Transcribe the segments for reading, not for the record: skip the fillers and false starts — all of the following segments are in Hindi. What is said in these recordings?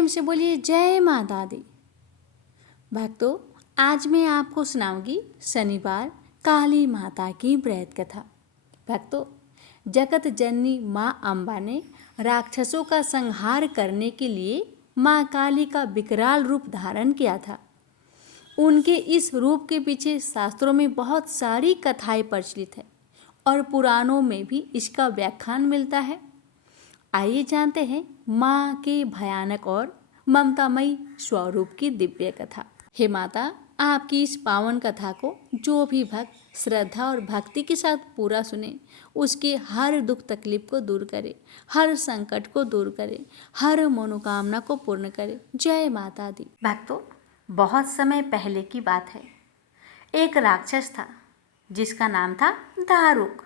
प्रेम से बोलिए जय माता दी। भक्तों, आज मैं आपको सुनाऊंगी शनिवार काली माता की व्रत कथा। भक्तों, जगत जननी माँ अम्बा ने राक्षसों का संहार करने के लिए माँ काली का विकराल रूप धारण किया था। उनके इस रूप के पीछे शास्त्रों में बहुत सारी कथाएं प्रचलित है और पुराणों में भी इसका व्याख्यान मिलता है। आइए जानते हैं माँ के भयानक और ममतामयी स्वरूप की दिव्य कथा। हे माता, आपकी इस पावन कथा को जो भी भक्त श्रद्धा और भक्ति के साथ पूरा सुने, उसके हर दुख तकलीफ को दूर करे, हर संकट को दूर करे, हर मनोकामना को पूर्ण करे। जय माता दी। भक्तों, बहुत समय पहले की बात है। एक राक्षस था जिसका नाम था दारुक।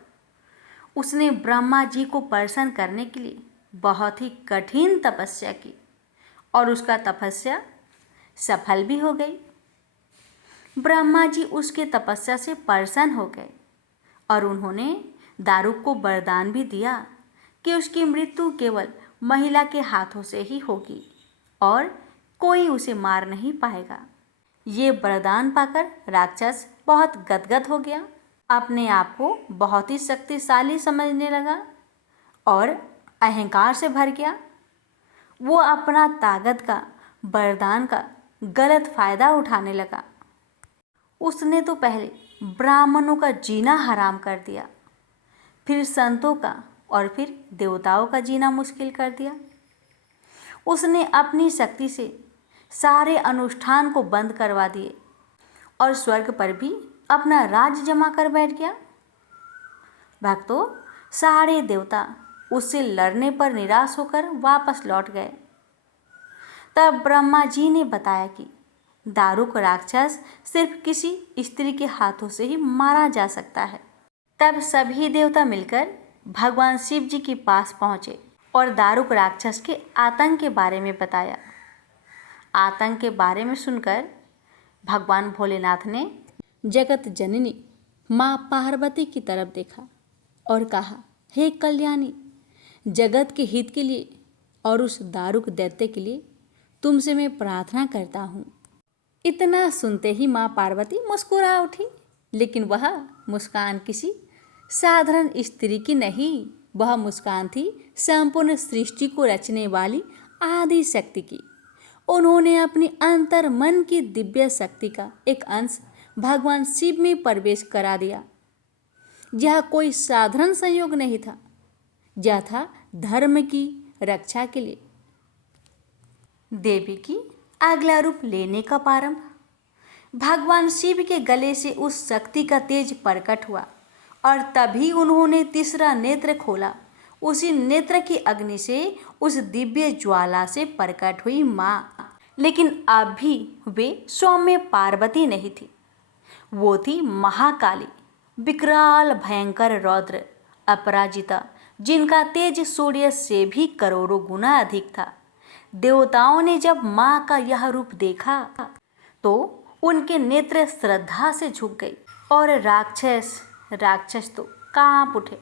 उसने ब्रह्मा जी को प्रसन्न करने के लिए बहुत ही कठिन तपस्या की और उसका तपस्या सफल भी हो गई। ब्रह्मा जी उसके तपस्या से प्रसन्न हो गए और उन्होंने दारुक को वरदान भी दिया कि उसकी मृत्यु केवल महिला के हाथों से ही होगी और कोई उसे मार नहीं पाएगा। ये वरदान पाकर राक्षस बहुत गदगद हो गया, अपने आप को बहुत ही शक्तिशाली समझने लगा और अहंकार से भर गया। वो अपना ताकत का, वरदान का गलत फायदा उठाने लगा। उसने तो पहले ब्राह्मणों का जीना हराम कर दिया, फिर संतों का और फिर देवताओं का जीना मुश्किल कर दिया। उसने अपनी शक्ति से सारे अनुष्ठान को बंद करवा दिए और स्वर्ग पर भी अपना राज जमा कर बैठ गया। भक्तों, सारे देवता उससे लड़ने पर निराश होकर वापस लौट गए। तब ब्रह्मा जी ने बताया कि दारुक राक्षस सिर्फ किसी स्त्री के हाथों से ही मारा जा सकता है। तब सभी देवता मिलकर भगवान शिव जी के पास पहुँचे और दारुक राक्षस के आतंक के बारे में बताया। आतंक के बारे में सुनकर भगवान भोलेनाथ ने जगत जननी माँ पार्वती की तरफ देखा और कहा, हे कल्याणी, जगत के हित के लिए और उस दारुक दैत्य के लिए तुमसे मैं प्रार्थना करता हूँ। इतना सुनते ही माँ पार्वती मुस्कुरा उठी, लेकिन वह मुस्कान किसी साधारण स्त्री की नहीं, वह मुस्कान थी संपूर्ण सृष्टि को रचने वाली आदि शक्ति की। उन्होंने अपनी अंतर मन की दिव्य शक्ति का एक अंश भगवान शिव में प्रवेश करा दिया। यह कोई साधारण संयोग नहीं था, यह था धर्म की रक्षा के लिए देवी की अगला रूप लेने का प्रारंभ। भगवान शिव के गले से उस शक्ति का तेज प्रकट हुआ और तभी उन्होंने तीसरा नेत्र खोला। उसी नेत्र की अग्नि से उस दिव्य ज्वाला से प्रकट हुई माँ। लेकिन अब भी वे सौम्य पार्वती नहीं थी, वो थी महाकाली, विकराल भयंकर रौद्र अपराजिता, जिनका तेज सूर्य से भी करोड़ों गुना अधिक था। देवताओं ने जब माँ का यह रूप देखा तो उनके नेत्र श्रद्धा से झुक गई और राक्षस तो कांप उठे।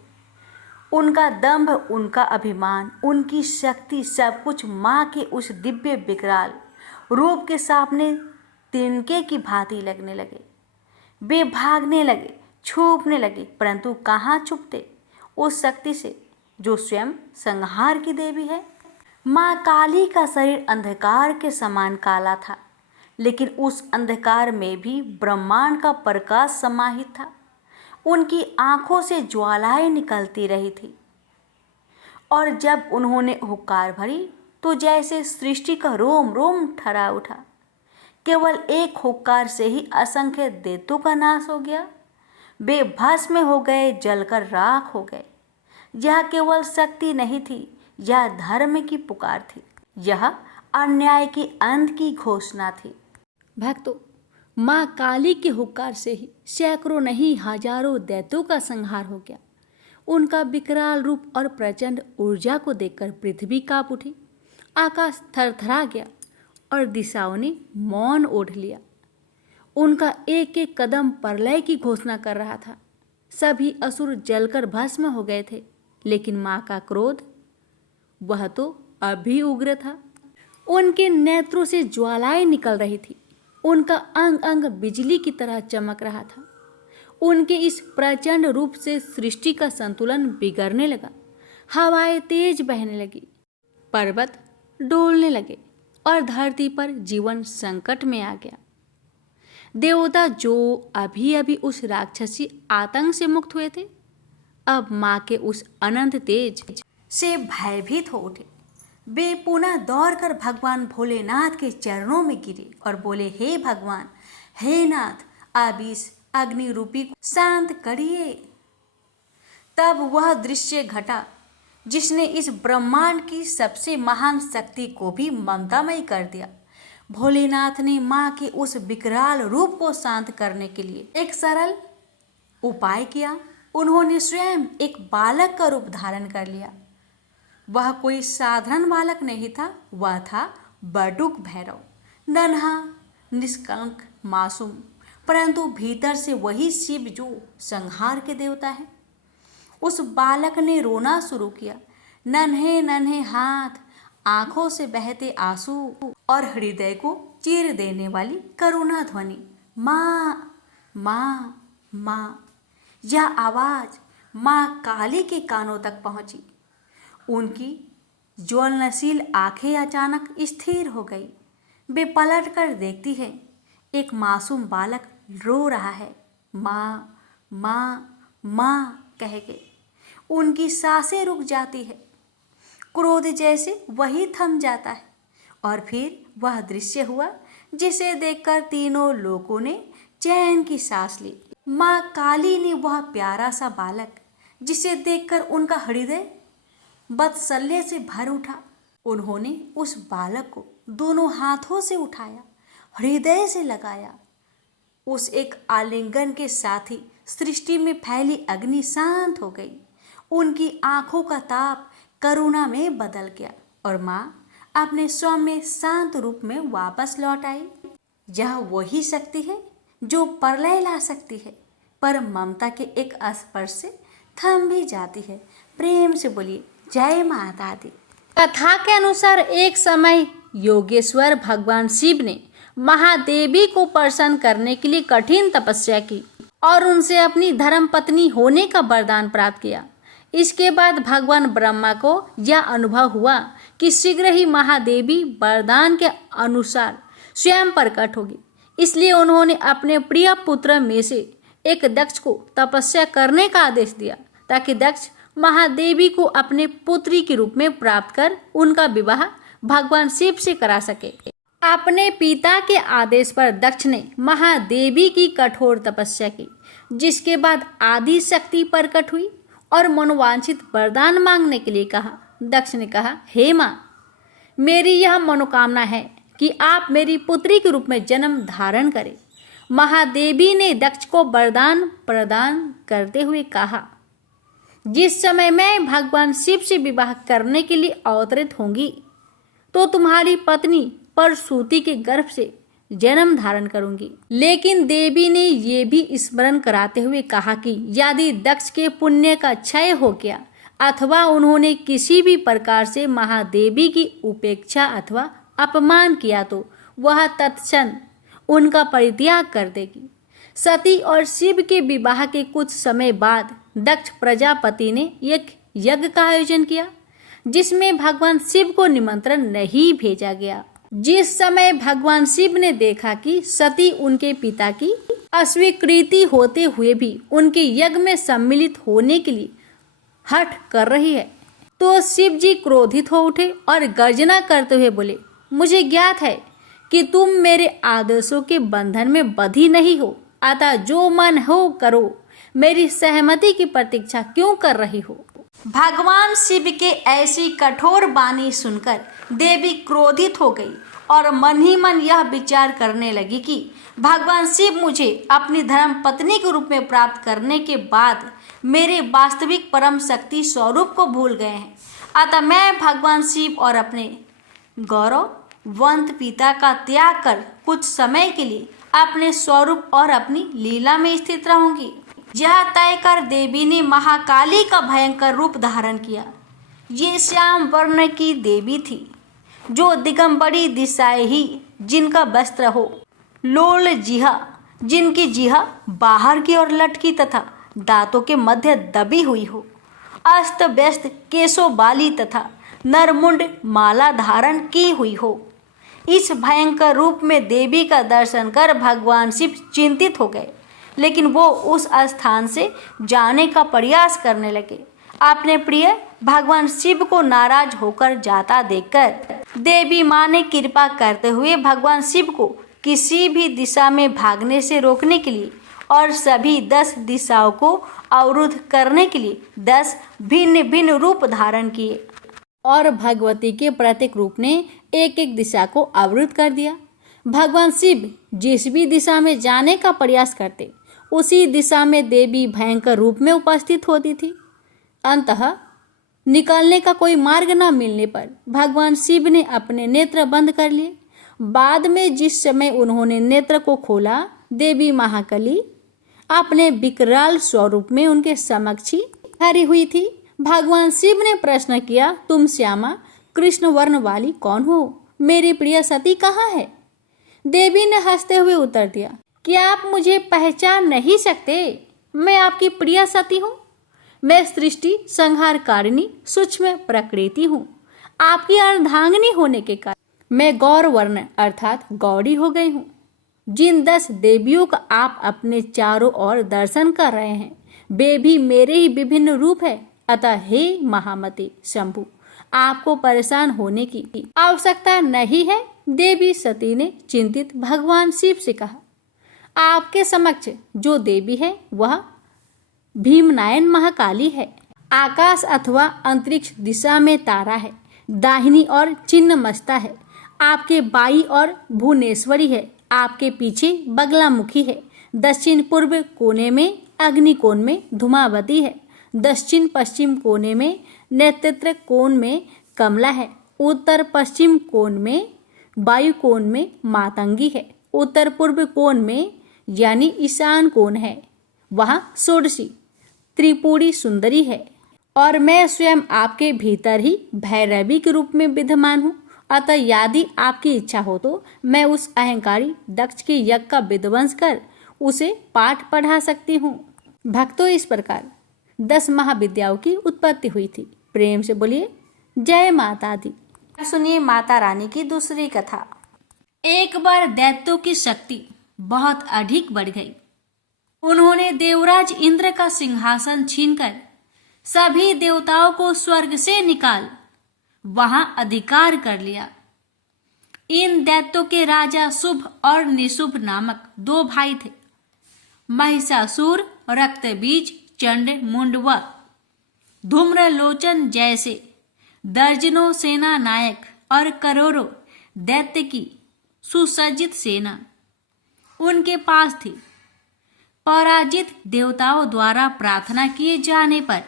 उनका दंभ, उनका अभिमान, उनकी शक्ति सब कुछ माँ के उस दिव्य विकराल रूप के सामने तिनके की भांति लगने लगे। वे भागने लगे, छुपने लगे, परंतु कहाँ छुपते उस शक्ति से जो स्वयं संहार की देवी है। माँ काली का शरीर अंधकार के समान काला था, लेकिन उस अंधकार में भी ब्रह्मांड का प्रकाश समाहित था। उनकी आंखों से ज्वालाएं निकलती रही थी और जब उन्होंने हुक्कार भरी तो जैसे सृष्टि का रोम रोम ठरा उठा। केवल एक हुक्कार से ही असंख्य दैत्यों का नाश हो गया। वे भस्म हो गए, जलकर राख हो गए। यह केवल शक्ति नहीं थी, यह धर्म की पुकार थी, यह अन्याय के अंत की घोषणा थी। भक्तों, माँ काली के हुक्कार से ही सैकड़ों नहीं हजारों दैत्यों का संहार हो गया। उनका विकराल रूप और प्रचंड ऊर्जा को देखकर पृथ्वी कांप उठी, आकाश थरथरा गया और दिशाओं ने मौन ओढ़ लिया। उनका एक एक कदम प्रलय की घोषणा कर रहा था। सभी असुर जलकर भस्म हो गए थे, लेकिन माँ का क्रोध, वह तो अब भी उग्र था। उनके नेत्रों से ज्वालाएं निकल रही थी। उनका अंग अंग बिजली की तरह चमक रहा था। उनके इस प्रचंड रूप से सृष्टि का संतुलन बिगड़ने लगा। हवाएं तेज बहने लगी, पर्वत डोलने लगे और धरती पर जीवन संकट में आ गया। देवता जो अभी अभी उस राक्षसी आतंक से मुक्त हुए थे, अब मां के उस अनंत तेज से भयभीत हो उठे। वे पुनः दौड़कर भगवान भोलेनाथ के चरणों में गिरे और बोले, हे भगवान, हे नाथ, अब इस अग्नि रूपी को शांत करिए। तब वह दृश्य घटा जिसने इस ब्रह्मांड की सबसे महान शक्ति को भी ममतामयी कर दिया। भोलेनाथ ने मां के उस विकराल रूप को शांत करने के लिए एक सरल उपाय किया। उन्होंने स्वयं एक बालक का रूप धारण कर लिया। वह कोई साधारण बालक नहीं था, वह था बटुक भैरव, नन्हा, निष्कलंक, मासूम, परंतु भीतर से वही शिव जो संहार के देवता है। उस बालक ने रोना शुरू किया। नन्हे नन्हे हाथ, आंखों से बहते आंसू और हृदय को चीर देने वाली करुणा ध्वनि, माँ माँ माँ। यह आवाज माँ काली के कानों तक पहुंची। उनकी ज्वलनशील आंखें अचानक स्थिर हो गई। वे पलट कर देखती है, एक मासूम बालक रो रहा है, माँ माँ माँ कह के। उनकी सांसें रुक जाती है, क्रोध जैसे वही थम जाता है। और फिर वह दृश्य हुआ जिसे देखकर तीनों लोगों ने चैन की सांस ली। माँ काली ने वह प्यारा सा बालक जिसे देखकर उनका हृदय वात्सल्य से भर उठा, उन्होंने उस बालक को दोनों हाथों से उठाया, हृदय से लगाया। उस एक आलिंगन के साथ ही सृष्टि में फैली अग्नि शांत हो गई। उनकी आंखों का ताप करुणा में बदल गया और माँ अपने सौम्य शांत रूप में वापस लौट आई। यह वही शक्ति है जो प्रलय ला सकती है, पर ममता के एक स्पर्श से थम भी जाती है। प्रेम से बोलिए जय माता दी। कथा के अनुसार एक समय योगेश्वर भगवान शिव ने महादेवी को प्रसन्न करने के लिए कठिन तपस्या की और उनसे अपनी धर्म पत्नी होने का वरदान प्राप्त किया। इसके बाद भगवान ब्रह्मा को यह अनुभव हुआ कि शीघ्र ही महादेवी वरदान के अनुसार स्वयं प्रकट होगी। इसलिए उन्होंने अपने प्रिय पुत्र में से एक दक्ष को तपस्या करने का आदेश दिया, ताकि दक्ष महादेवी को अपने पुत्री के रूप में प्राप्त कर उनका विवाह भगवान शिव से करा सके। अपने पिता के आदेश पर दक्ष ने महादेवी की कठोर तपस्या की, जिसके बाद आदि शक्ति प्रकट हुई और मनोवांछित वरदान मांगने के लिए कहा। दक्ष ने कहा, हे माँ, मेरी यह मनोकामना है कि आप मेरी पुत्री के रूप में जन्म धारण करें। महादेवी ने दक्ष को वरदान प्रदान करते हुए कहा, जिस समय मैं भगवान शिव से विवाह करने के लिए अवतरित होंगी तो तुम्हारी पत्नी परसूति के गर्भ से जन्म धारण करूंगी। लेकिन देवी ने ये भी स्मरण कराते हुए कहा कि यदि दक्ष के पुण्य का क्षय हो गया अथवा उन्होंने किसी भी प्रकार से महादेवी की उपेक्षा अथवा अपमान किया तो वह तत्क्षण उनका परित्याग कर देगी। सती और शिव के विवाह के कुछ समय बाद दक्ष प्रजापति ने एक यज्ञ का आयोजन किया, जिसमें भगवान शिव को निमंत्रण नहीं भेजा गया। जिस समय भगवान शिव ने देखा कि सती उनके पिता की अस्वीकृति होते हुए भी उनके यज्ञ में सम्मिलित होने के लिए हठ कर रही है, तो शिव जी क्रोधित हो उठे और गर्जना करते हुए बोले, मुझे ज्ञात है कि तुम मेरे आदेशों के बंधन में बंधी नहीं हो, अतः जो मन हो करो, मेरी सहमति की प्रतीक्षा क्यों कर रही हो। भगवान शिव के ऐसी कठोर वाणी सुनकर देवी क्रोधित हो गई और मन ही मन यह विचार करने लगी कि भगवान शिव मुझे अपनी धर्म पत्नी के रूप में प्राप्त करने के बाद मेरे वास्तविक परम शक्ति स्वरूप को भूल गए हैं। अतः मैं भगवान शिव और अपने गौरववंत पिता का त्याग कर कुछ समय के लिए अपने स्वरूप और अपनी लीला में स्थित रहूंगी। यह तय कर देवी ने महाकाली का भयंकर रूप धारण किया। ये श्याम वर्ण की देवी थी। जो दिगंबरी दिशाएं ही जिनका वस्त्र हो, लोल जिहा जिनकी जिहा बाहर की ओर लटकी तथा दांतों के मध्य दबी हुई हो, अस्त व्यस्त केशों बाली तथा नरमुंड माला धारण की हुई हो। इस भयंकर रूप में देवी का दर्शन कर भगवान शिव चिंतित हो गए, लेकिन वो उस स्थान से जाने का प्रयास करने लगे। अपने प्रिय भगवान शिव को नाराज होकर जाता देखकर देवी माँ ने कृपा करते हुए भगवान शिव को किसी भी दिशा में भागने से रोकने के लिए और सभी 10 दिशाओं को अवरुद्ध करने के लिए 10 भिन्न भिन्न रूप धारण किए और भगवती के प्रत्येक रूप ने एक एक दिशा को अवरुद्ध कर दिया। भगवान शिव जिस भी दिशा में जाने का प्रयास करते, उसी दिशा में देवी भयंकर रूप में उपस्थित होती थी। अंततः निकलने का कोई मार्ग न मिलने पर भगवान शिव ने अपने नेत्र बंद कर लिए। बाद में जिस समय उन्होंने नेत्र को खोला, देवी महाकाली अपने विकराल स्वरूप में उनके समक्ष ही खड़ी हुई थी। भगवान शिव ने प्रश्न किया, तुम श्यामा कृष्ण वर्ण वाली कौन हो? मेरी प्रिय सती कहाँ है? देवी ने हंसते हुए उत्तर दिया, क्या आप मुझे पहचान नहीं सकते? मैं आपकी प्रिय सती हूँ। मैं सृष्टि संहारकारिणी सूक्ष्म प्रकृति हूँ। आपकी अर्धांगिनी होने के कारण मैं गौर वर्ण अर्थात गौरी हो गई हूँ। जिन 10 देवियों का आप अपने चारों ओर दर्शन कर रहे हैं, वे भी मेरे ही विभिन्न रूप है। अतः हे महामते शंभु, आपको परेशान होने की आवश्यकता नहीं है। देवी सती ने चिंतित भगवान शिव से कहा, आपके समक्ष जो देवी है वह भीमनायन महाकाली है। आकाश अथवा अंतरिक्ष दिशा में तारा है, दाहिनी ओर चिन्नमस्ता है, आपके बाई ओर भुवनेश्वरी है, आपके पीछे बगलामुखी है, दक्षिण पूर्व कोने में अग्निकोण में धूमावती है, दक्षिण पश्चिम कोने में नेत्र कोण में कमला है, उत्तर पश्चिम कोण में वायु कोण में मातंगी है, उत्तर पूर्व कोण में यानी ईशान कोण है, वहाँ षोडशी त्रिपुरी सुंदरी है और मैं स्वयं आपके भीतर ही भैरवी के रूप में विद्यमान हूँ। अतः यदि आपकी इच्छा हो तो मैं उस अहंकारी दक्ष के यज्ञ का विध्वंस कर उसे पाठ पढ़ा सकती हूँ। भक्तों, इस प्रकार 10 महाविद्याओं की उत्पत्ति हुई थी। प्रेम से बोलिए जय माता दी। सुनिए माता रानी की दूसरी कथा। एक बार दैत्यों की शक्ति बहुत अधिक बढ़ गई। उन्होंने देवराज इंद्र का सिंहासन छीनकर सभी देवताओं को स्वर्ग से निकाल वहां अधिकार कर लिया। इन दैत्यों के राजा शुभ और निशुभ नामक 2 भाई थे। महिषासुर, रक्तबीज, चंड मुंड व धूम्रलोचन जैसे दर्जनों सेना नायक और करोड़ों दैत्य की सुसज्जित सेना उनके पास थी। पराजित देवताओं द्वारा प्रार्थना किए जाने पर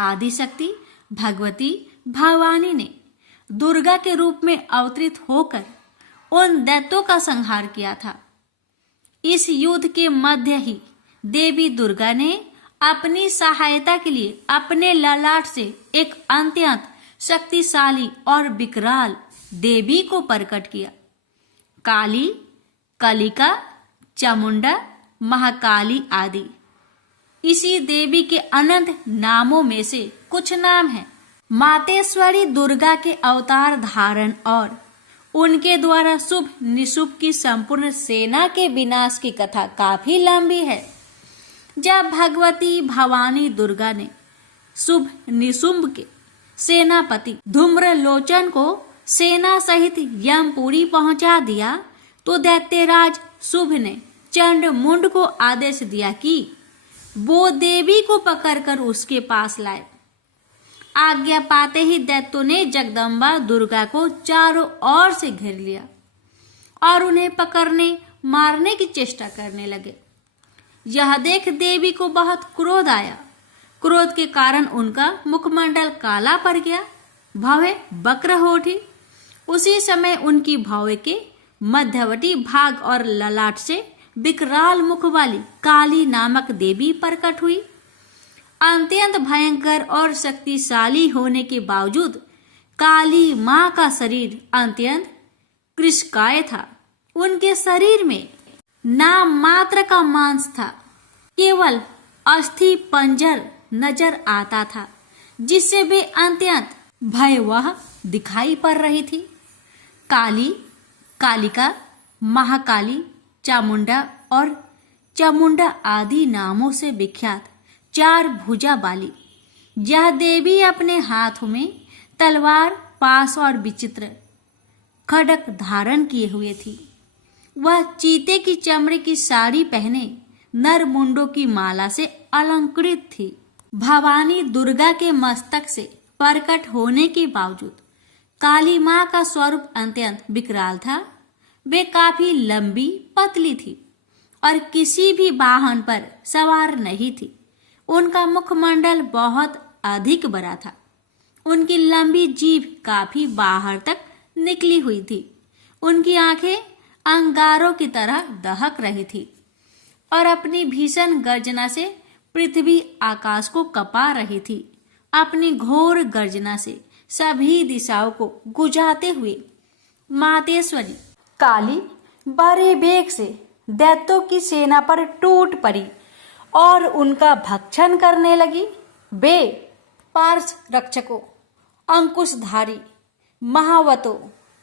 आदिशक्ति भगवती भवानी ने दुर्गा के रूप में अवतरित होकर उन दैत्यों का संहार किया था। इस युद्ध के मध्य ही देवी दुर्गा ने अपनी सहायता के लिए अपने ललाट से एक अत्यंत शक्तिशाली और विकराल देवी को प्रकट किया। काली, कलिका, चामुंडा, महाकाली आदि इसी देवी के अनंत नामों में से कुछ नाम हैं। मातेश्वरी दुर्गा के अवतार धारण और उनके द्वारा शुभ निशुभ की संपूर्ण सेना के विनाश की कथा काफी लंबी है। जब भगवती भवानी दुर्गा ने शुभ निशुंभ के सेनापति धूम्रलोचन को सेना सहित यमपुरी पहुंचा दिया तो दैत्यराज शुभ ने चंड मुंड को आदेश दिया कि वो देवी को पकड़कर उसके पास लाए। आज्ञा पाते ही दैत्यों ने जगदम्बा दुर्गा को चारों ओर से घेर लिया और उन्हें पकड़ने मारने की चेष्टा करने लगे। यह देख देवी को बहुत क्रोध आया। क्रोध के कारण उनका मुखमंडल काला पड़ गया, भवें वक्र हो उठी। उसी समय उनकी भौवें के मध्यवर्ती भाग और ललाट से विकराल मुख वाली काली नामक देवी प्रकट हुई। अत्यंत भयंकर और शक्तिशाली होने के बावजूद काली माँ का शरीर अत्यंत कृशकाय था। उनके शरीर में नाम मात्र का मांस था, केवल अस्थि पंजर नजर आता था, जिससे वे अत्यंत भयावह दिखाई पड़ रही थी। काली, कालिका, महाकाली, चामुंडा और चामुंडा आदि नामों से विख्यात 4 भुजा वाली यह देवी अपने हाथों में तलवार, पास और विचित्र खड्ग धारण किए हुए थी। वह चीते की चमड़े की साड़ी पहने नर मुंडों की माला से अलंकृत थी। भवानी दुर्गा के मस्तक से प्रकट होने के बावजूद काली माँ का स्वरूप अत्यंत विकराल था। वे काफी लंबी, पतली थी और किसी भी वाहन पर सवार नहीं थी। उनका मुखमंडल बहुत अधिक बड़ा था। उनकी लंबी जीभ काफी बाहर तक निकली हुई थी। उनकी आंखें अंगारों की तरह दहक रही थी और अपनी भीषण गर्जना से पृथ्वी आकाश को कपा रही थी। अपनी घोर गर्जना से सभी दिशाओं को गुजाते हुए मातेश्वरी काली बड़े वेग से दैत्यों की सेना पर टूट पड़ी और उनका भक्षण करने लगी। वे पार्श रक्षकों, अंकुशधारी, महावतों,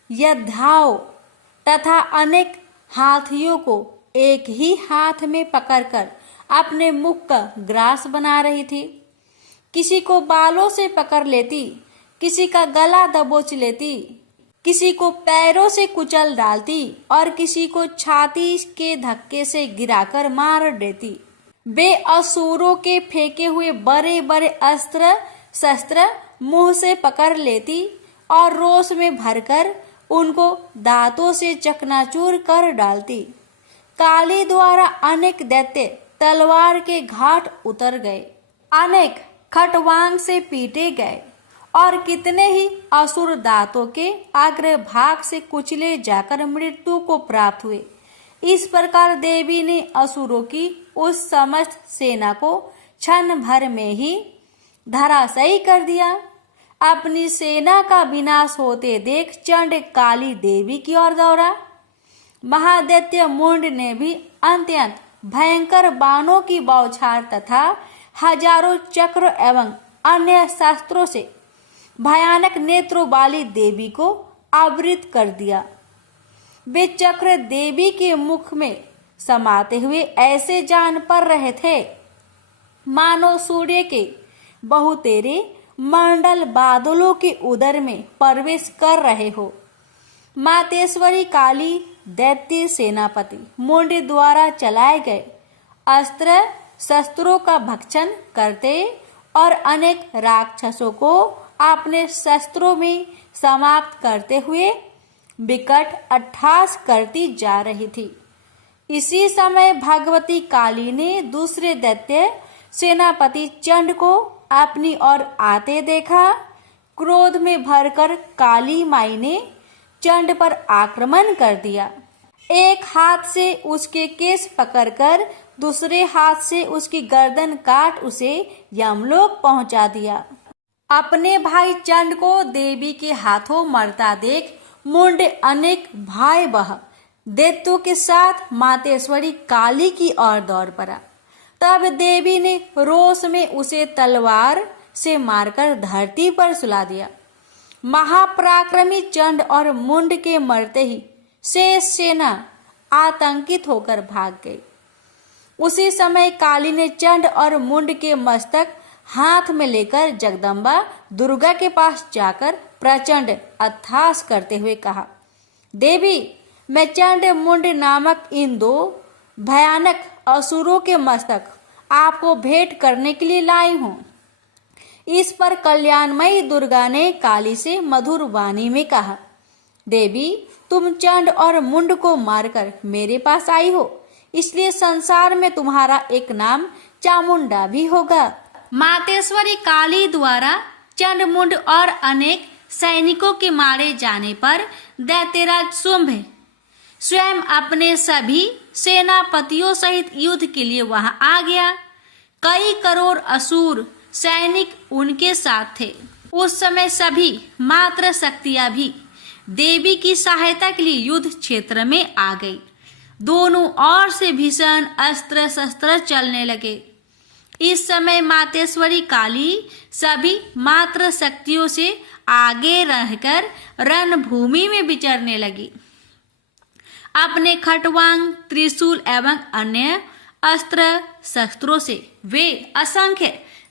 योद्धाओं तथा अनेक हाथियों को एक ही हाथ में पकड़कर अपने मुख का ग्रास बना रही थी। किसी को बालों से पकड़ लेती, किसी का गला दबोच लेती, किसी को पैरों से कुचल डालती और किसी को छाती के धक्के से गिराकर मार देती। वे असुरों के फेंके हुए बड़े बड़े अस्त्र शस्त्र मुंह से पकड़ लेती और रोष में भरकर उनको दांतों से चकनाचूर कर डालती। काली द्वारा अनेक दैत्य तलवार के घाट उतर गए, अनेक खटवांग से पीटे गए और कितने ही असुर दांतों के अग्रभाग से कुचले जाकर मृत्यु को प्राप्त हुए। इस प्रकार देवी ने असुरों की उस समस्त सेना को क्षण भर में ही धराशायी कर दिया। अपनी सेना का विनाश होते देख चंड काली देवी की ओर दौड़ा। महादैत्य मुंड ने भी अत्यंत भयंकर बाणों की बौछार तथा हजारों चक्र एवं अन्य शस्त्रों से भयानक नेत्रों वाली देवी को आवृत कर दिया। वे चक्र देवी के मुख में समाते हुए ऐसे जान पड़ रहे थे मानो सूर्य के बहुतेरे मंडल बादलों के उदर में प्रवेश कर रहे हो। मातेश्वरी काली दैत्य सेनापति मुंड द्वारा चलाए गए अस्त्र शस्त्रों का भक्षण करते और अनेक राक्षसों को अपने शस्त्रों में समाप्त करते हुए विकट अट्टहास करती जा रही थी। इसी समय भगवती काली ने दूसरे दैत्य सेनापति चंड को अपनी ओर आते देखा। क्रोध में भरकर काली माई ने चंड पर आक्रमण कर दिया। एक हाथ से उसके केस पकड़कर दूसरे हाथ से उसकी गर्दन काट उसे यमलोक पहुंचा दिया। अपने भाई चंड को देवी के हाथों मरता देख मुंड अनेक भयावह दैत्यों के साथ मातेश्वरी काली की ओर दौड़ पड़ा। तब देवी ने रोष में उसे तलवार से मारकर धरती पर सुला दिया। महापराक्रमी चंड और मुंड के मरते ही शेष सेना आतंकित होकर भाग गई। उसी समय काली ने चंड और मुंड के मस्तक हाथ में लेकर जगदम्बा दुर्गा के पास जाकर प्रचंड अट्टहास करते हुए कहा, देवी, मैं चंड मुंड नामक इन 2 भयानक असुरों के मस्तक आपको भेंट करने के लिए लाई हूँ। इस पर कल्याणमयी दुर्गा ने काली से मधुर वाणी में कहा, देवी, तुम चंड और मुंड को मारकर मेरे पास आई हो, इसलिए संसार में तुम्हारा एक नाम चामुंडा भी होगा। मातेश्वरी काली द्वारा चंड मुंड और अनेक सैनिकों के मारे जाने पर दैत्यराज शुंभ स्वयं अपने सभी सेनापतियों सहित युद्ध के लिए वहां आ गया। कई करोड़ असुर सैनिक उनके साथ थे। उस समय सभी मात्र शक्तियां भी देवी की सहायता के लिए युद्ध क्षेत्र में आ गई। दोनों ओर से भीषण अस्त्र शस्त्र चलने लगे। इस समय मातेश्वरी काली सभी मात्र शक्तियों से आगे रहकर रणभूमि में विचरने लगी। अपने खटवांग, त्रिशूल एवं अन्य अस्त्र शस्त्रों से वे असंख्य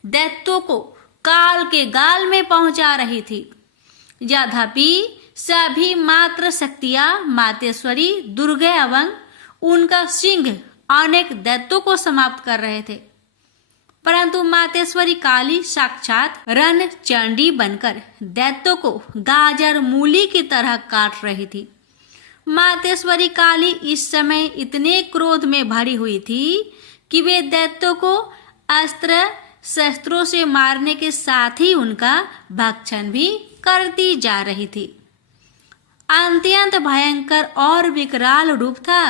दैत्यों को काल के गाल में पहुंचा रही थी। यद्यपि सभी मात्र शक्तियां मातेश्वरी दुर्गा एवं उनका सिंह अनेक दैत्यों को समाप्त कर रहे थे, परंतु मातेश्वरी काली साक्षात रणचंडी बनकर दैत्यों को गाजर मूली की तरह काट रही थी। मातेश्वरी काली इस समय इतने क्रोध में भरी हुई थी कि वे दैत्यों को अस्त्र शस्त्रों से मारने के साथ ही उनका भक्षण भी करती जा रही थी। अत्यंत भयंकर और विकराल रूप था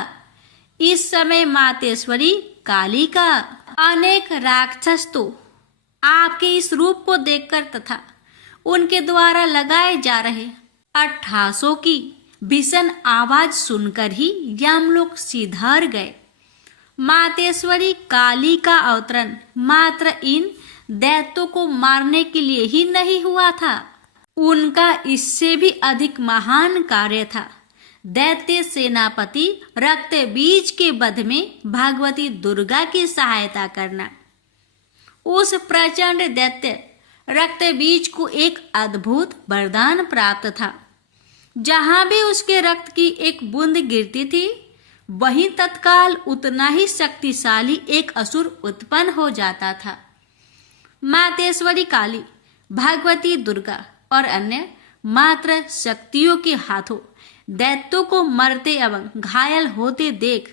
इस समय मातेश्वरी काली का। अनेक राक्षस तो आपके इस रूप को देखकर तथा उनके द्वारा लगाए जा रहे अट्ठासों की भीषण आवाज सुनकर ही यमलोक सिधार गए। मातेश्वरी काली का अवतरण मात्र इन दैत्यों को मारने के लिए ही नहीं हुआ था, उनका इससे भी अधिक महान कार्य था। दैत्य सेनापति रक्तबीज के वध में भगवती दुर्गा की सहायता करना। उस प्रचंड दैत्य रक्तबीज को एक अद्भुत वरदान प्राप्त था। जहां भी उसके रक्त की एक बूंद गिरती थी, वहीं तत्काल उतना ही शक्तिशाली एक असुर उत्पन्न हो जाता था। मातेश्वरी काली, भगवती दुर्गा और अन्य मात्र शक्तियों के हाथों दैत्यों को मरते एवं घायल होते देख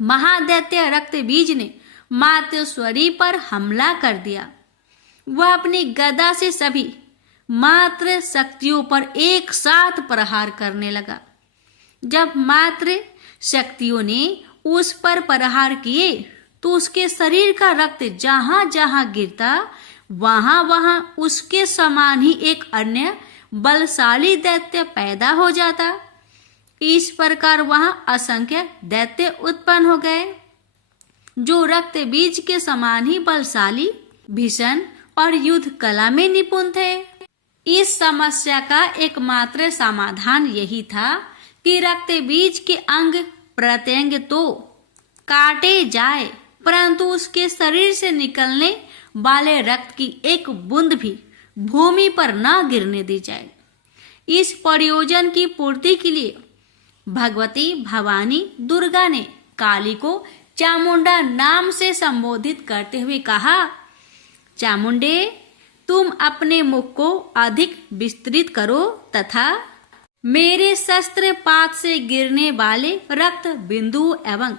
महादैत्य रक्तबीज ने मातेश्वरी पर हमला कर दिया। वह अपनी गदा से सभी मात्र शक्तियों पर एक साथ प्रहार करने लगा। जब मात्र शक्तियों ने उस पर प्रहार किए तो उसके शरीर का रक्त जहां जहां गिरता वहां वहां उसके समान ही एक अन्य बलशाली दैत्य पैदा हो जाता। इस प्रकार वहां असंख्य दैत्य उत्पन्न हो गए जो रक्त बीज के समान ही बलशाली, भीषण और युद्ध कला में निपुण थे। इस समस्या का एकमात्र समाधान यही था कि रक्त बीज के अंग प्रत्यंग तो काटे जाए, परंतु उसके शरीर से निकलने वाले रक्त की एक बूंद भी भूमि पर न गिरने दी जाए। इस प्रयोजन की पूर्ति के लिए भगवती भवानी दुर्गा ने काली को चामुंडा नाम से संबोधित करते हुए कहा, चामुंडे, तुम अपने मुख को अधिक विस्तृत करो तथा मेरे शस्त्र पात से गिरने वाले रक्त बिंदु एवं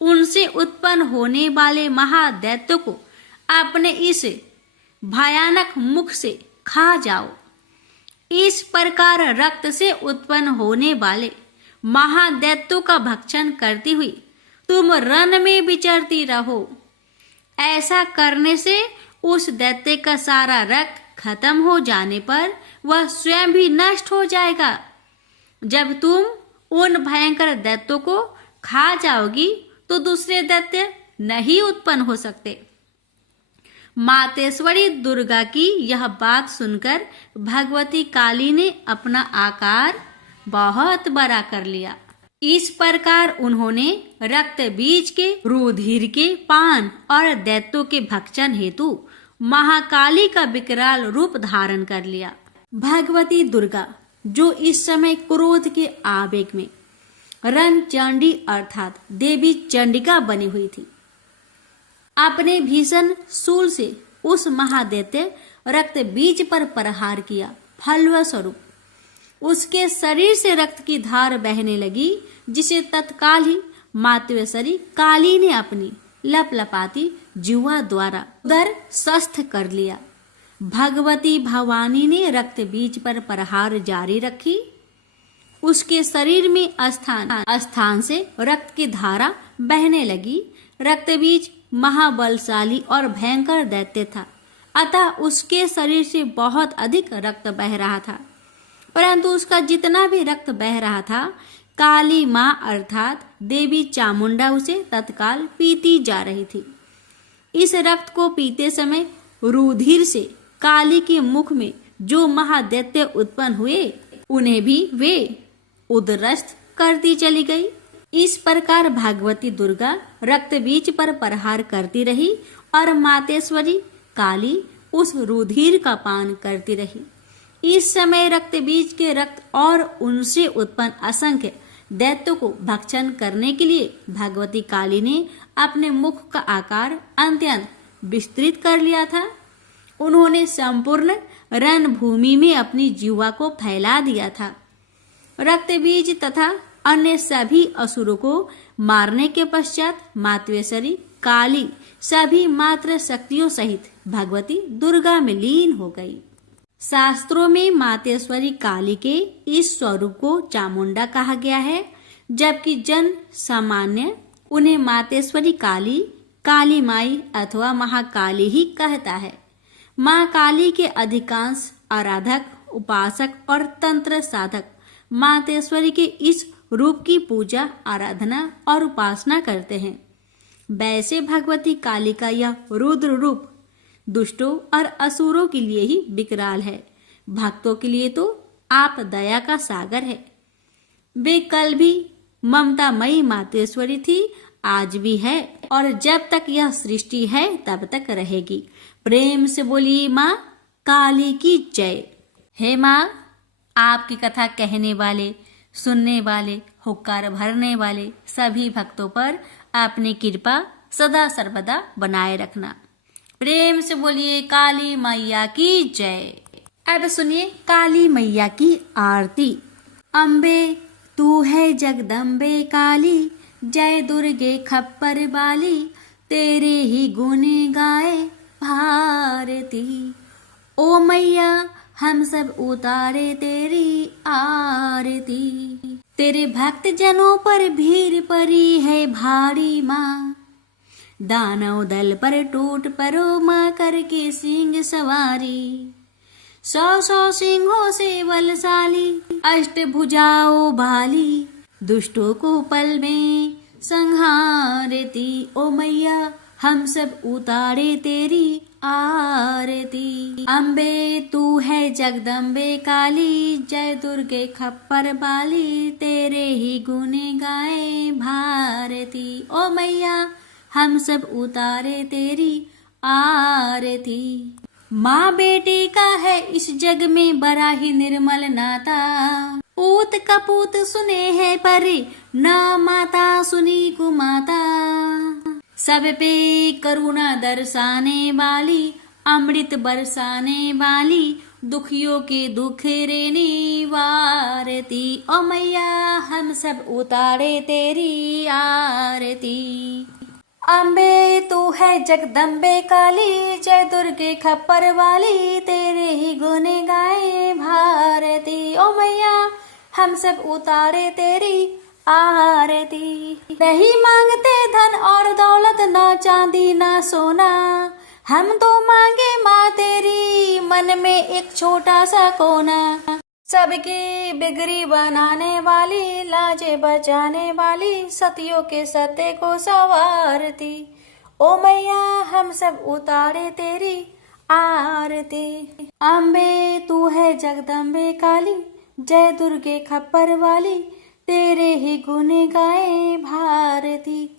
उनसे उत्पन्न होने वाले महादैत्यों को अपने इस भयानक मुख से खा जाओ। इस प्रकार रक्त से उत्पन्न होने वाले महादैत्यों का भक्षण करती हुई तुम रण में विचरती रहो। ऐसा करने से उस दैत्य का सारा रक्त खत्म हो जाने पर वह स्वयं भी नष्ट हो जाएगा। जब तुम उन भयंकर दैत्यों को खा जाओगी तो दूसरे दैत्य नहीं उत्पन्न हो सकते। मातेश्वरी दुर्गा की यह बात सुनकर भगवती काली ने अपना आकार बहुत बड़ा कर लिया। इस प्रकार उन्होंने रक्त बीज के रुधिर के पान और दैत्यों के भक्षण हेतु महाकाली का विकराल रूप धारण कर लिया। भगवती दुर्गा जो इस समय क्रोध के आवेग में रणचंडी अर्थात देवी चंडिका बनी हुई थी, अपने भीषण शूल से उस महादैत्य रक्त बीज पर प्रहार किया। फलस्वरूप उसके शरीर से रक्त की धार बहने लगी, जिसे तत्काल ही मातेश्वरी काली ने अपनी लपलपाती जुआ द्वारा उधर स्वस्थ कर लिया। भगवती भवानी ने रक्त बीज पर प्रहार जारी रखी। उसके शरीर में स्थान से रक्त की धारा बहने लगी। रक्त बीज महाबलशाली और भयंकर दैत्य था। अतः उसके शरीर से बहुत अधिक रक्त बह रहा था। परंतु उसका जितना भी रक्त बह रहा था, काली माँ अर्थात देवी चामुंडा उसे तत्काल पीती जा रही थी। इस रक्त को पीते समय रुधिर से काली के मुख में जो महादैत्य उत्पन्न हुए, उन्हें भी वे उदरस्त करती चली गई। इस प्रकार भागवती दुर्गा रक्त बीज पर प्रहार करती रही और मातेश्वरी काली उस रुधिर का पान करती रही। इस समय रक्त बीज के रक्त और उनसे उत्पन्न असंख्य दैत्यों को भक्षण करने के लिए भगवती काली ने अपने मुख का आकार अत्यंत विस्तृत कर लिया था। उन्होंने संपूर्ण रणभूमि में अपनी जीवा को फैला दिया था। रक्त बीज तथा अन्य सभी असुरों को मारने के पश्चात मातेश्वरी काली सभी मात्र शक्तियों सहित भगवती दुर्गा में लीन हो गई। शास्त्रों में मातेश्वरी काली के इस स्वरूप को चामुंडा कहा गया है, जबकि जन सामान्य उन्हें मातेश्वरी काली, काली माई अथवा महाकाली ही कहता है। माँ काली के अधिकांश आराधक, उपासक और तंत्र साधक मातेश्वरी के इस रूप की पूजा, आराधना और उपासना करते हैं। वैसे भगवती काली का यह रुद्र रूप दुष्टों और असुरों के लिए ही विकराल है, भक्तों के लिए तो आप दया का सागर है। वे कल भी ममतामयी मातेश्वरी थी, आज भी है और जब तक यह सृष्टि है तब तक रहेगी। प्रेम से बोलिए माँ काली की जय। हे माँ, आपकी कथा कहने वाले, सुनने वाले, हुक्कार भरने वाले सभी भक्तों पर अपनी कृपा सदा सर्वदा बनाए रखना। प्रेम से बोलिए काली मैया की जय। अब सुनिए काली मैया की आरती। अम्बे तू है जगदम्बे काली, जय दुर्गे खप्पर बाली, तेरे ही गुने गाए भारती। ओ मैया हम सब उतारे तेरी आरती, तेरे भक्त जनों पर भीड़ पड़ी है भारी माँ, दानव दल पर टूट परो माँ करके सिंह सवारी। 100 सिंहों से बलशाली, अष्टभुजाओं भाली, दुष्टों को पल में संहारती। ओ मैया हम सब उतारे तेरी आरती। अम्बे तू है जगदम्बे काली, जय दुर्गे खप्पर बाली, तेरे ही गुने गाए भारती। ओ मैया हम सब उतारे तेरी आरती। माँ बेटी का है इस जग में बड़ा ही निर्मल नाता, पूत कपूत सुने है परे, ना माता सुनी कुमाता। सब पे करुणा दर्शाने वाली, अमृत बरसाने वाली, दुखियों के दुख रेने वारती। ओ मैया हम सब उतारे तेरी आरती। अम्बे तू है जगदम्बे काली, जय दुर्गे खप्पर वाली, तेरे ही गुने गाए भारती। ओ मैया हम सब उतारे तेरी आरती। नहीं मांगते धन और दौलत, ना चांदी ना सोना, हम तो मांगे माँ तेरी मन में एक छोटा सा कोना। सबकी बिगड़ी बनाने वाली, लाजे बचाने वाली, सतियों के सत्य को संवारती। ओ मैया हम सब उतारे तेरी आरती। अम्बे तू है जगदम्बे काली, जय दुर्गे खप्पर वाली, तेरे ही गुने गाए भारती।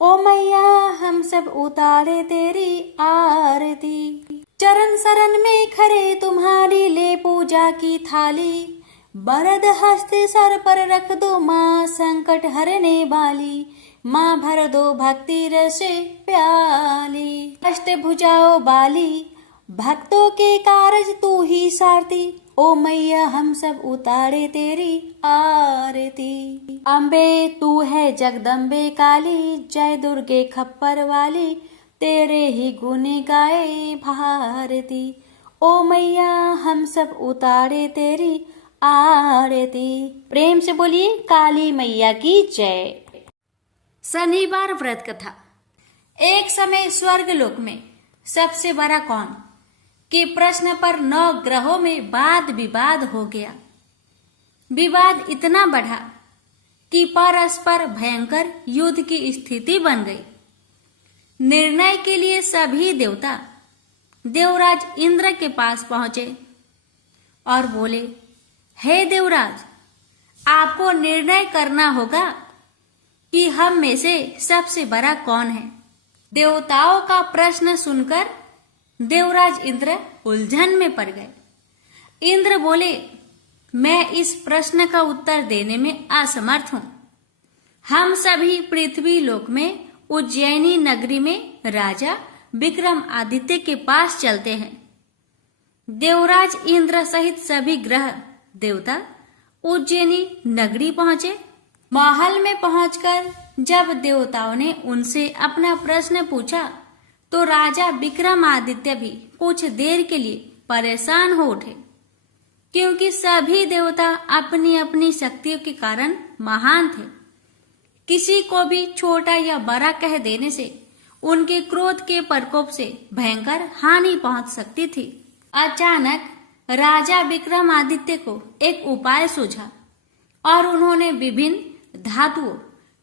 ओ मैया हम सब उतारे तेरी आरती। चरण शरण में खड़े तुम्हारी ले पूजा की थाली, बरद हस्त सर पर रख दो माँ संकट हरने वाली। माँ भर दो भक्ति रस प्याली, अष्टभुजाओ बाली, भक्तों के कारज तू ही सारती। ओ मैया हम सब उतारे तेरी आरती। अम्बे तू है जगदम्बे काली, जय दुर्गे खप्पर वाली, तेरे ही गुने गाए भारती। ओ मैया हम सब उतारे तेरी आरती। प्रेम से बोलिए काली मैया की जय। शनिवार व्रत कथा। एक समय स्वर्ग लोक में सबसे बड़ा कौन के प्रश्न पर 9 ग्रहों में वाद विवाद हो गया। विवाद इतना बढ़ा कि परस्पर भयंकर युद्ध की स्थिति बन गई। निर्णय के लिए सभी देवता देवराज इंद्र के पास पहुंचे और बोले, हे देवराज, आपको निर्णय करना होगा कि हम में से सबसे बड़ा कौन है। देवताओं का प्रश्न सुनकर देवराज इंद्र उलझन में पड़ गए। इंद्र बोले, मैं इस प्रश्न का उत्तर देने में असमर्थ हूं। हम सभी पृथ्वी लोक में उज्जैनी नगरी में राजा विक्रमादित्य के पास चलते हैं। देवराज इंद्र सहित सभी ग्रह देवता उज्जैनी नगरी पहुंचे। महल में पहुंचकर जब देवताओं ने उनसे अपना प्रश्न पूछा तो राजा विक्रमादित्य भी कुछ देर के लिए परेशान हो उठे, क्योंकि सभी देवता अपनी अपनी शक्तियों के कारण महान थे। किसी को भी छोटा या बड़ा कह देने से उनके क्रोध के प्रकोप से भयंकर हानि पहुंच सकती थी। अचानक राजा विक्रमादित्य को एक उपाय सूझा और उन्होंने विभिन्न धातुओं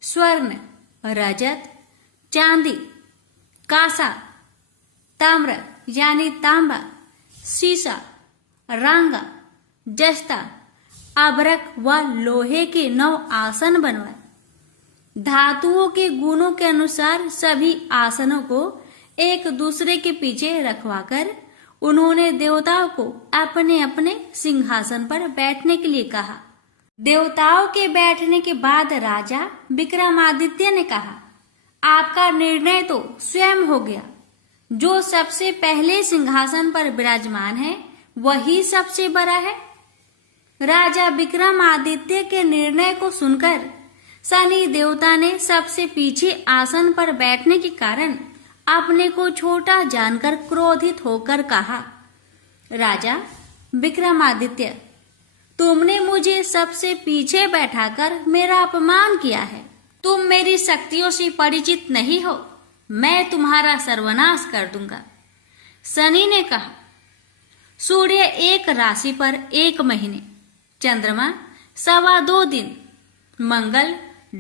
स्वर्ण, रजत, चांदी, कांसा, ताम्र यानी तांबा, सीसा, रांगा, जस्ता, अभ्रक व लोहे के 9 आसन बनवाए। धातुओं के गुणों के अनुसार सभी आसनों को एक दूसरे के पीछे रखवाकर उन्होंने देवताओं को अपने अपने सिंहासन पर बैठने के लिए कहा। देवताओं के बैठने के बाद राजा विक्रमादित्य ने कहा, आपका निर्णय तो स्वयं हो गया। जो सबसे पहले सिंहासन पर विराजमान है वही सबसे बड़ा है। राजा विक्रमादित्य के निर्णय को सुनकर शनि देवता ने सबसे पीछे आसन पर बैठने के कारण अपने को छोटा जानकर क्रोधित होकर कहा, राजा विक्रमादित्य, तुमने मुझे सबसे पीछे बैठाकर मेरा अपमान किया है। तुम मेरी शक्तियों से परिचित नहीं हो। मैं तुम्हारा सर्वनाश कर दूंगा। शनि ने कहा, सूर्य एक राशि पर 1 महीने, चंद्रमा 2.25 दिन, मंगल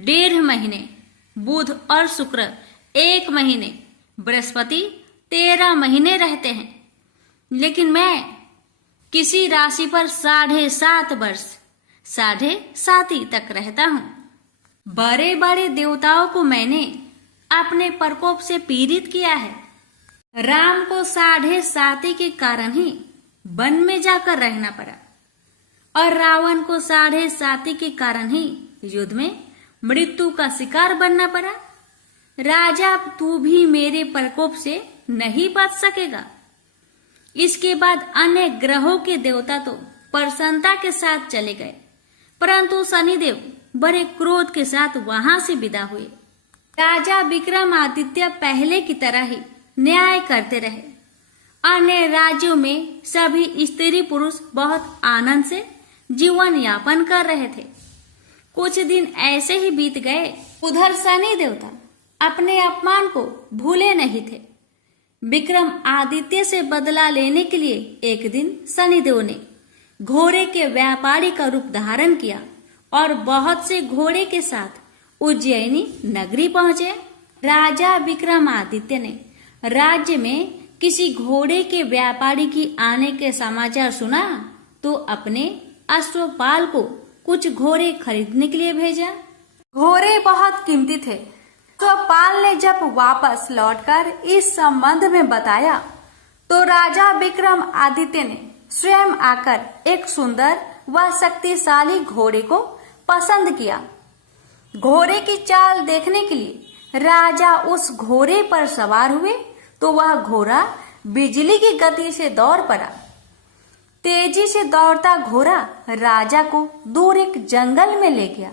1.5 महीने, बुध और शुक्र 1 महीने, बृहस्पति 13 महीने रहते हैं, लेकिन मैं किसी राशि पर 7.5 वर्ष 7.5 तक रहता हूँ। बड़े बड़े देवताओं को मैंने अपने प्रकोप से पीड़ित किया है। राम को 7.5 के कारण ही वन में जाकर रहना पड़ा और रावण को 7.5 के कारण ही युद्ध में मृत्यु का शिकार बनना पड़ा। राजा, तू भी मेरे प्रकोप से नहीं बच सकेगा। इसके बाद अन्य ग्रहों के देवता तो प्रसन्नता के साथ चले गए, परंतु शनिदेव बड़े क्रोध के साथ वहां से विदा हुए। राजा विक्रमादित्य पहले की तरह ही न्याय करते रहे। अन्य राज्यों में सभी स्त्री पुरुष बहुत आनंद से जीवन यापन कर रहे थे। कुछ दिन ऐसे ही बीत गए। उधर शनि देवता अपने अपमान को भूले नहीं थे। विक्रमादित्य से बदला लेने के लिए एक दिन शनिदेव ने घोड़े के व्यापारी का रूप धारण किया और बहुत से घोड़े के साथ उज्जैनी नगरी पहुंचे। राजा विक्रमादित्य ने राज्य में किसी घोड़े के व्यापारी की आने के समाचार सुना तो अपने अश्वपाल को कुछ घोड़े खरीदने के लिए भेजा। घोड़े बहुत कीमती थे। तो पाल ने जब वापस लौटकर इस संबंध में बताया तो राजा विक्रमादित्य ने स्वयं आकर एक सुंदर व शक्तिशाली घोड़े को पसंद किया। घोड़े की चाल देखने के लिए राजा उस घोड़े पर सवार हुए तो वह घोड़ा बिजली की गति से दौड़ पड़ा। तेजी से दौड़ता घोड़ा राजा को दूर एक जंगल में ले गया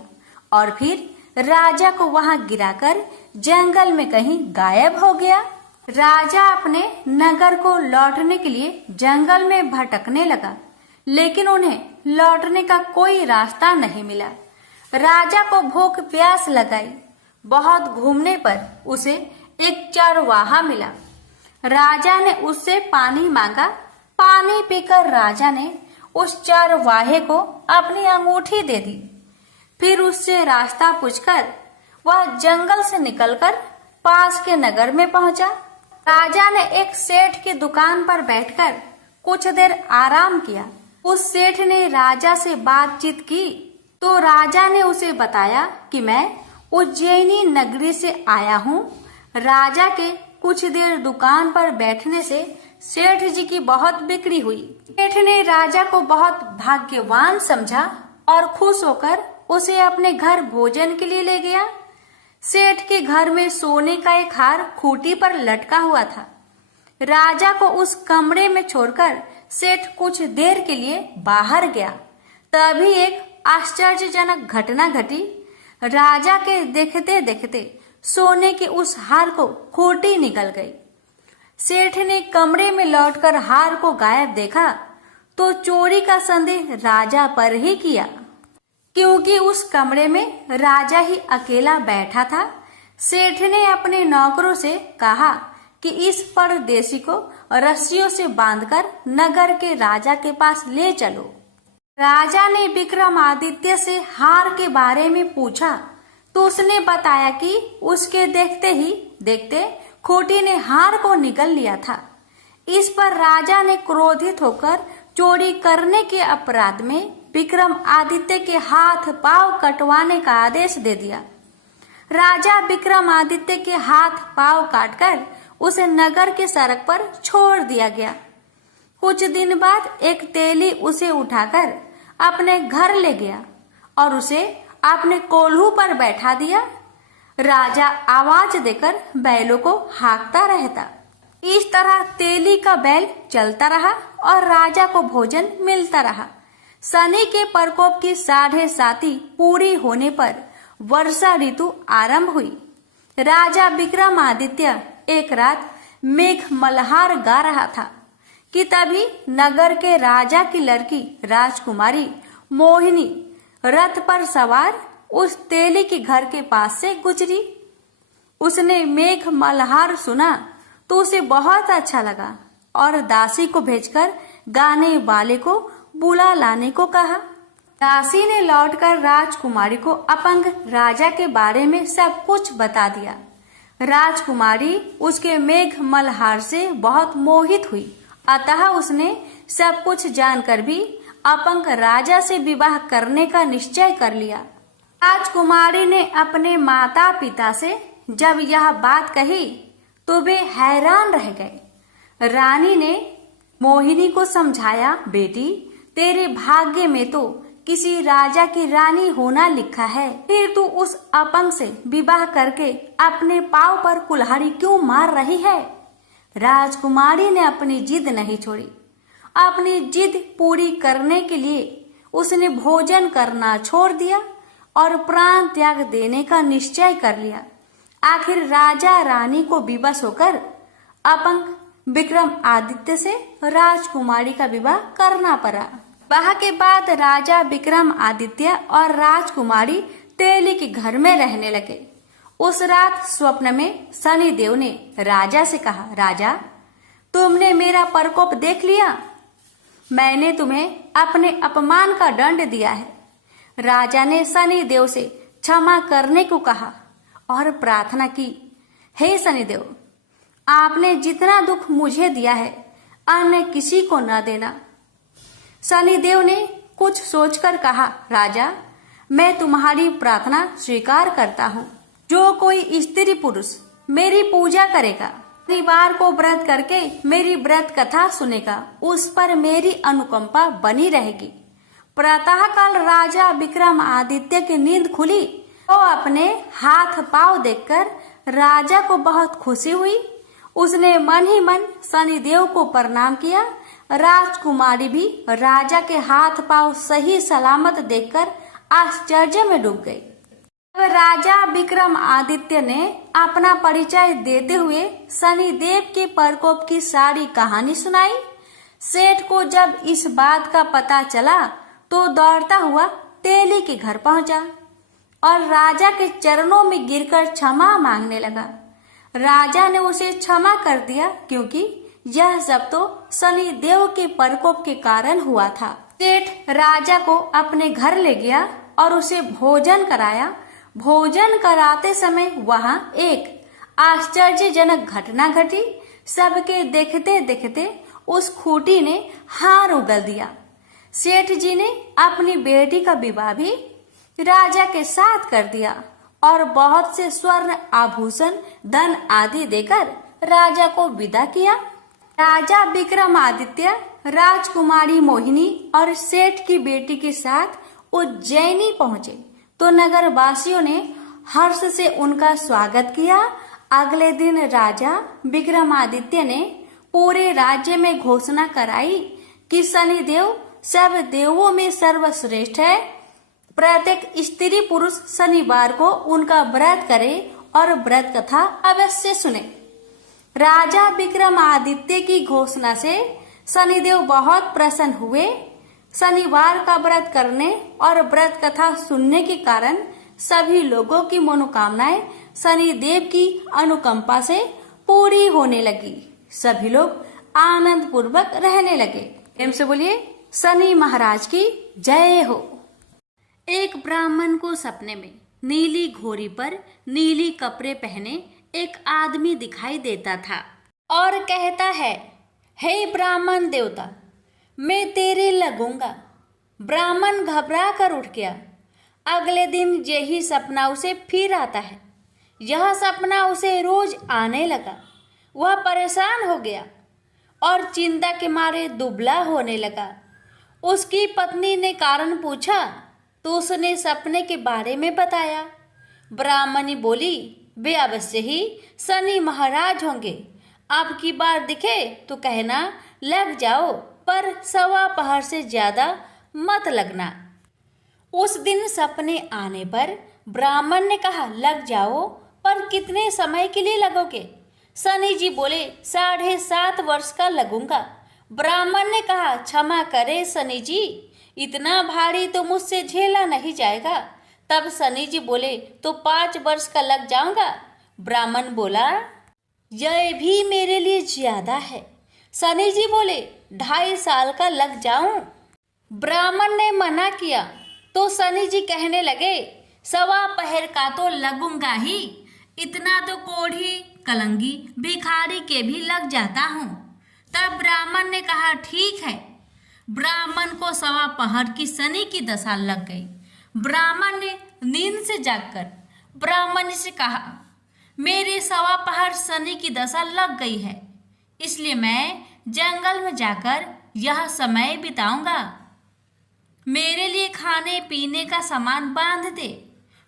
और फिर राजा को वहां गिराकर जंगल में कहीं गायब हो गया। राजा अपने नगर को लौटने के लिए जंगल में भटकने लगा, लेकिन उन्हें लौटने का कोई रास्ता नहीं मिला। राजा को भूख प्यास लगाई। बहुत घूमने पर उसे एक चरवाहा मिला। राजा ने उससे पानी मांगा पानी पीकर राजा ने उस चरवाहे को अपनी अंगूठी दे दी। फिर उससे रास्ता पूछकर वह जंगल से निकलकर पास के नगर में पहुंचा। राजा ने एक सेठ की दुकान पर बैठकर कुछ देर आराम किया। उस सेठ ने राजा से बातचीत की तो राजा ने उसे बताया कि मैं उज्जैनी नगरी से आया हूँ। राजा के कुछ देर दुकान पर बैठने से सेठ जी की बहुत बिक्री हुई। सेठ ने राजा को बहुत भाग्यवान समझा और खुश होकर उसे अपने घर भोजन के लिए ले गया। सेठ के घर में सोने का एक हार खूंटी पर लटका हुआ था। राजा को उस कमरे में छोड़कर सेठ कुछ देर के लिए बाहर गया। तभी एक आश्चर्यजनक घटना घटी। राजा के देखते देखते सोने के उस हार को खूंटी निकल गई। सेठ ने कमरे में लौटकर हार को गायब देखा तो चोरी का संदेह राजा पर ही किया, क्योंकि उस कमरे में राजा ही अकेला बैठा था। सेठ ने अपने नौकरों से कहा कि इस परदेशी को रस्सियों से बांधकर नगर के राजा के पास ले चलो। राजा ने विक्रमादित्य से हार के बारे में पूछा तो उसने बताया कि उसके देखते ही देखते खूंटी ने हार को निगल लिया था। इस पर राजा ने क्रोधित होकर चोरी करने के अपराध में विक्रमादित्य के हाथ पांव कटवाने का आदेश दे दिया। राजा विक्रमादित्य के हाथ पांव काटकर उसे नगर के सड़क पर छोड़ दिया गया। कुछ दिन बाद एक तेली उसे उठाकर अपने घर ले गया और उसे अपने कोल्हू पर बैठा दिया। राजा आवाज देकर बैलों को हाँकता रहता। इस तरह तेली का बैल चलता रहा और राजा को भोजन मिलता रहा। शनि के प्रकोप की 7.5 पूरी होने पर वर्षा ऋतु आरंभ हुई। राजा विक्रमादित्य एक रात मेघ मल्हार गा रहा था कि तभी नगर के राजा की लड़की राजकुमारी मोहिनी रथ पर सवार उस तेली के घर के पास से गुजरी। उसने मेघ मल्हार सुना तो उसे बहुत अच्छा लगा और दासी को भेजकर गाने वाले को बुला लाने को कहा। दासी ने लौटकर राजकुमारी को अपंग राजा के बारे में सब कुछ बता दिया। राजकुमारी उसके मेघ मल्हार से बहुत मोहित हुई, अतः उसने सब कुछ जानकर भी अपंग राजा से विवाह करने का निश्चय कर लिया। राजकुमारी ने अपने माता पिता से जब यह बात कही तो वे हैरान रह गए। रानी ने मोहिनी को समझाया, बेटी तेरे भाग्य में तो किसी राजा की रानी होना लिखा है, फिर तू उस अपंग से विवाह करके अपने पांव पर कुल्हाड़ी क्यों मार रही है। राजकुमारी ने अपनी जिद नहीं छोड़ी। अपनी जिद पूरी करने के लिए उसने भोजन करना छोड़ दिया और प्राण त्याग देने का निश्चय कर लिया। आखिर राजा रानी को विवश होकर अपंग विक्रमादित्य से राजकुमारी का विवाह करना पड़ा। विवाह के बाद राजा विक्रमादित्य और राजकुमारी तेली के घर में रहने लगे। उस रात स्वप्न में शनिदेव ने राजा से कहा, राजा तुमने मेरा प्रकोप देख लिया। मैंने तुम्हें अपने अपमान का दंड दिया है। राजा ने शनिदेव से क्षमा करने को कहा और प्रार्थना की, हे शनिदेव, आपने जितना दुख मुझे दिया है अन्य किसी को न देना। शनिदेव ने कुछ सोचकर कहा, राजा मैं तुम्हारी प्रार्थना स्वीकार करता हूँ। जो कोई स्त्री पुरुष मेरी पूजा करेगा, शनिवार को व्रत करके मेरी व्रत कथा सुनेगा, उस पर मेरी अनुकंपा बनी रहेगी। प्रातः काल राजा विक्रमादित्य की नींद खुली तो अपने हाथ पांव देखकर राजा को बहुत खुशी हुई। उसने मन ही मन शनिदेव को प्रणाम किया। राजकुमारी भी राजा के हाथ पांव सही सलामत देखकर आश्चर्य में डूब गई। राजा विक्रमादित्य ने अपना परिचय देते हुए शनिदेव के प्रकोप की सारी कहानी सुनाई। सेठ को जब इस बात का पता चला तो दौड़ता हुआ तेली के घर पहुंचा और राजा के चरणों में गिरकर क्षमा मांगने लगा। राजा ने उसे क्षमा कर दिया क्योंकि यह सब तो शनिदेव के प्रकोप के कारण हुआ था। सेठ राजा को अपने घर ले गया और उसे भोजन कराया। भोजन कराते समय वहां एक आश्चर्यजनक घटना घटी। सबके देखते देखते उस खूंटी ने हार उगल दिया। सेठ जी ने अपनी बेटी का विवाह भी राजा के साथ कर दिया और बहुत से स्वर्ण आभूषण, धन आदि देकर राजा को विदा किया। राजा विक्रमादित्य राजकुमारी मोहिनी और सेठ की बेटी के साथ उज्जैनी पहुंचे तो नगर वासियों ने हर्ष से उनका स्वागत किया। अगले दिन राजा विक्रमादित्य ने पूरे राज्य में घोषणा कराई कि शनिदेव सब देवों में सर्वश्रेष्ठ है। प्रत्येक स्त्री पुरुष शनिवार को उनका व्रत करे और व्रत कथा अवश्य सुने। राजा विक्रमादित्य की घोषणा से शनिदेव बहुत प्रसन्न हुए। शनिवार का व्रत करने और व्रत कथा सुनने के कारण सभी लोगों की मनोकामनाएं शनिदेव की अनुकंपा से पूरी होने लगी। सभी लोग आनंद पूर्वक रहने लगे। प्रेम से बोलिए शनि महाराज की जय हो। एक ब्राह्मण को सपने में नीली घोड़ी पर नीली कपड़े पहने एक आदमी दिखाई देता था और कहता है, हे ब्राह्मण देवता, मैं तेरे लगूंगा। ब्राह्मण घबरा कर उठ गया। अगले दिन यही सपना उसे फिर आता है। यह सपना उसे रोज आने लगा। वह परेशान हो गया और चिंता के मारे दुबला होने लगा। उसकी पत्नी ने कारण पूछा तो उसने सपने के बारे में बताया। ब्राह्मणी बोली, वे अवश्य ही शनि महाराज होंगे। अब की बार दिखे तो कहना लग जाओ, पर सवा पहर से ज्यादा मत लगना। उस दिन सपने आने पर ब्राह्मण ने कहा, लग जाओ, पर कितने समय के लिए लगोगे? शनि जी बोले, 7.5 वर्ष का लगूंगा। ब्राह्मण ने कहा, क्षमा करे शनि जी, इतना भारी तो मुझसे झेला नहीं जाएगा। तब शनि जी बोले, तो 5 वर्ष का लग जाऊंगा। ब्राह्मण बोला, यह भी मेरे लिए ज्यादा है। शनि जी बोले, 2.5 साल का लग जाऊं। ब्राह्मण ने मना किया तो शनि जी कहने लगे, सवा पहर का तो लगूंगा ही, इतना तो कोढ़ी कलंगी भिखारी के भी लग जाता हूँ। तब ब्राह्मण ने कहा, ठीक है। ब्राह्मण को सवा पहर की शनि की दशा लग गई। ब्राह्मण ने नींद से जागकर ब्राह्मणी से कहा, मेरे सवा पहर शनि की दशा लग गई है, इसलिए मैं जंगल में जाकर यह समय बिताऊंगा। मेरे लिए खाने पीने का सामान बांध दे।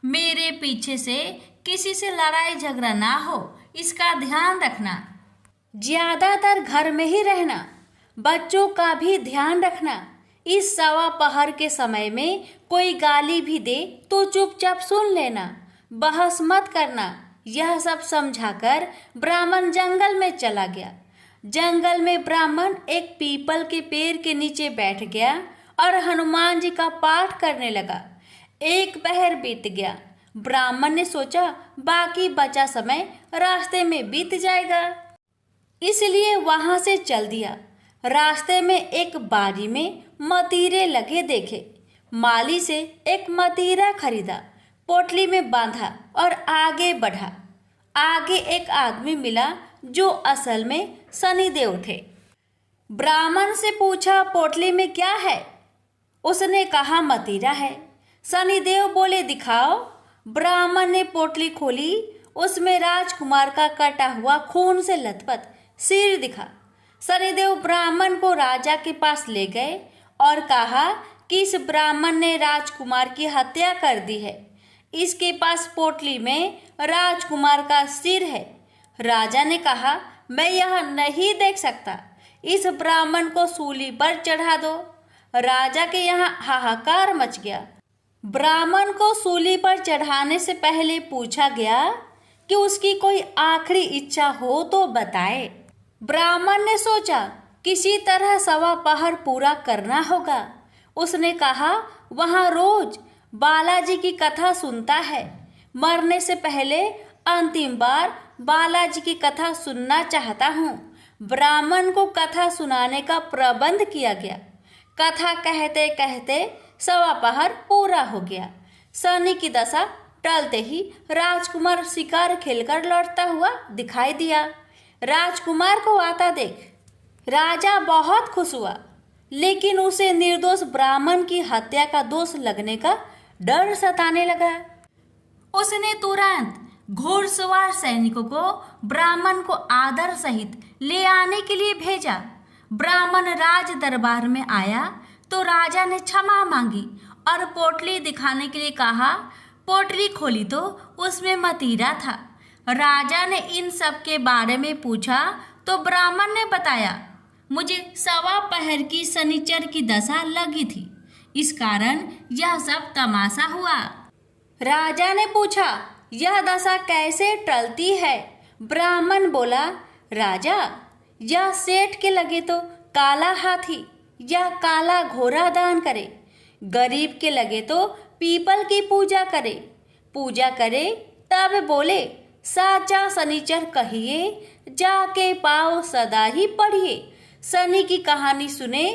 मेरे पीछे से किसी से लड़ाई झगड़ा ना हो, इसका ध्यान रखना। ज्यादातर घर में ही रहना। बच्चों का भी ध्यान रखना। इस सवा पहर के समय में कोई गाली भी दे तो चुपचाप सुन लेना, बहस मत करना। यह सब समझाकर ब्राह्मण जंगल में चला गया। जंगल में ब्राह्मण एक पीपल के पेड़ के नीचे बैठ गया और हनुमान जी का पाठ करने लगा। 1 पहर बीत गया। ब्राह्मण ने सोचा बाकी बचा समय रास्ते में बीत जाएगा, इसलिए वहां से चल दिया। रास्ते में एक बारी में मतीरे लगे देखे। माली से एक मतीरा खरीदा, पोटली में बांधा और आगे बढ़ा। आगे एक आदमी मिला जो असल में शनिदेव थे। ब्राह्मण से पूछा, पोटली में क्या है? उसने कहा, मतीरा है। शनिदेव बोले, दिखाओ। ब्राह्मण ने पोटली खोली। उसमें राजकुमार का कटा हुआ खून से लथपथ सिर दिखा। शनिदेव ब्राह्मण को राजा के पास ले गए और कहा कि इस ब्राह्मण ने राजकुमार की हत्या कर दी है। इसके पास पोटली में राजकुमार का सिर है। राजा ने कहा, मैं यह नहीं देख सकता, इस ब्राह्मण को सूली पर चढ़ा दो। राजा के यहाँ हाहाकार मच गया। ब्राह्मण को सूली पर चढ़ाने से पहले पूछा गया कि उसकी कोई आखिरी इच्छा हो तो बताए। ब्राह्मण ने सोचा किसी तरह सवा पहर पूरा करना होगा। उसने कहा, वहाँ रोज बालाजी की कथा सुनता है। मरने से पहले अंतिम बार बालाजी की कथा सुनना चाहता हूँ। ब्राह्मण को कथा सुनाने का प्रबंध किया गया। कथा कहते कहते सवा पहर पूरा हो गया। शनि की दशा टलते ही राजकुमार शिकार खेलकर लौटता हुआ दिखाई दिया। राजकुमार को आता देख राजा बहुत खुश हुआ, लेकिन उसे निर्दोष ब्राह्मण की हत्या का दोष लगने का डर सताने लगा। उसने तुरंत घोड़सवार सैनिकों को ब्राह्मण को आदर सहित ले आने के लिए भेजा। ब्राह्मण राज दरबार में आया तो राजा ने क्षमा मांगी और पोटली दिखाने के लिए कहा। पोटली खोली तो उसमें मतीरा था। राजा ने इन सब के बारे में पूछा तो ब्राह्मण ने बताया, मुझे सवा पहर की शनिचर की दशा लगी थी, इस कारण यह सब तमाशा हुआ। राजा ने पूछा, यह दशा कैसे टलती है? ब्राह्मण बोला, राजा, यह सेठ के लगे तो काला हाथी या काला घोड़ा दान करे, गरीब के लगे तो पीपल की पूजा करे तब बोले, साचा शनिचर कहिए, जाके पाओ सदा ही पढ़िए। शनि की कहानी सुने,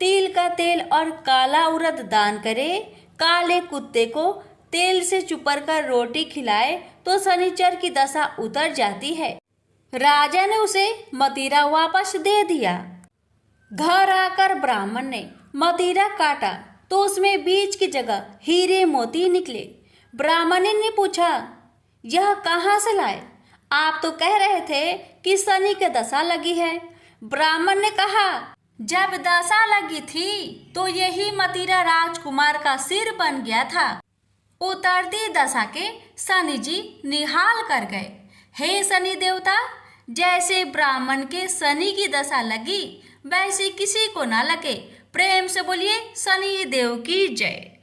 तिल का तेल और काला उड़द दान करे, काले कुत्ते को तेल से चुपर कर रोटी खिलाए तो शनिचर की दशा उतर जाती है। राजा ने उसे मतीरा वापस दे दिया। घर आकर ब्राह्मण ने मतीरा काटा तो उसमें बीज की जगह हीरे मोती निकले। ब्राह्मण ने पूछा, यह कहाँ से लाए? आप तो कह रहे थे कि शनि की दशा लगी है। ब्राह्मण ने कहा, जब दशा लगी थी तो यही मतीरा राजकुमार का सिर बन गया था। उतरती दशा के शनि जी निहाल कर गए। हे शनि देवता, जैसे ब्राह्मण के शनि की दशा लगी वैसे किसी को ना लगे। प्रेम से बोलिए शनि देव की जय।